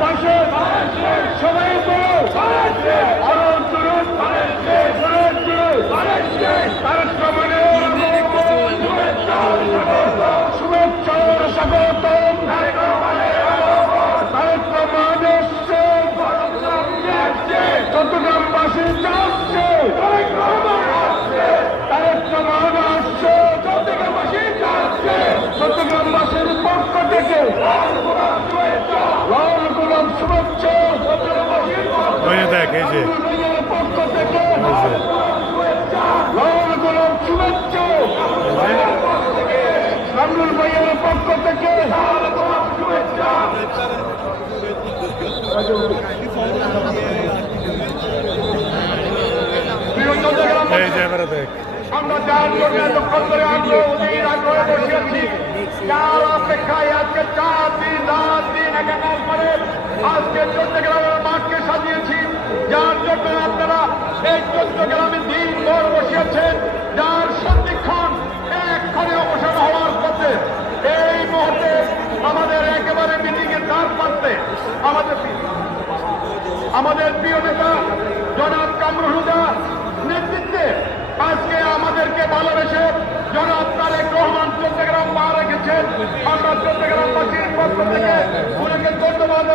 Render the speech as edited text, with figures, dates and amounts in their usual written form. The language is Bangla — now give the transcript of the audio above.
পাশে সবাই শুভেচ্ছার স্বাগতম চট্টগ্রামবাসী যাচ্ছে চট্টগ্রামবাসীর পক্ষ থেকে লাল গোলাপ শুভেচ্ছা পক্ষ থেকে লাল গোলাপ শুভেচ্ছা রামুল ভাইয়ের পক্ষ থেকে আমরা যার জন্য এতক্ষণ ধরে আগ্রহে বসেছি যার অপেক্ষায় আজকে 4 দিন রাত দিন একাকার করে আজকে চট্টগ্রামের মাঠকে সাজিয়েছি যার জন্য আপনারা এই চট্টগ্রামে দিন ভর বসিয়েছেন যার সন্ধিক্ষণ এক্ষণে অবসান হওয়ার পথে এই মুহূর্তে আমাদের একেবারে মিটিংয়ের দ্বার প্রান্তে আমাদের প্রিয় নেতা জনাব কামরুল হুদা নেতৃত্বে আজকে আমাদেরকে ভালোবেসে জনাব তারেক রহমান চট্টগ্রাম পা রেখেছেন আমরা চট্টগ্রামবাসীর পক্ষ থেকে ওনাকে ধন্যবাদ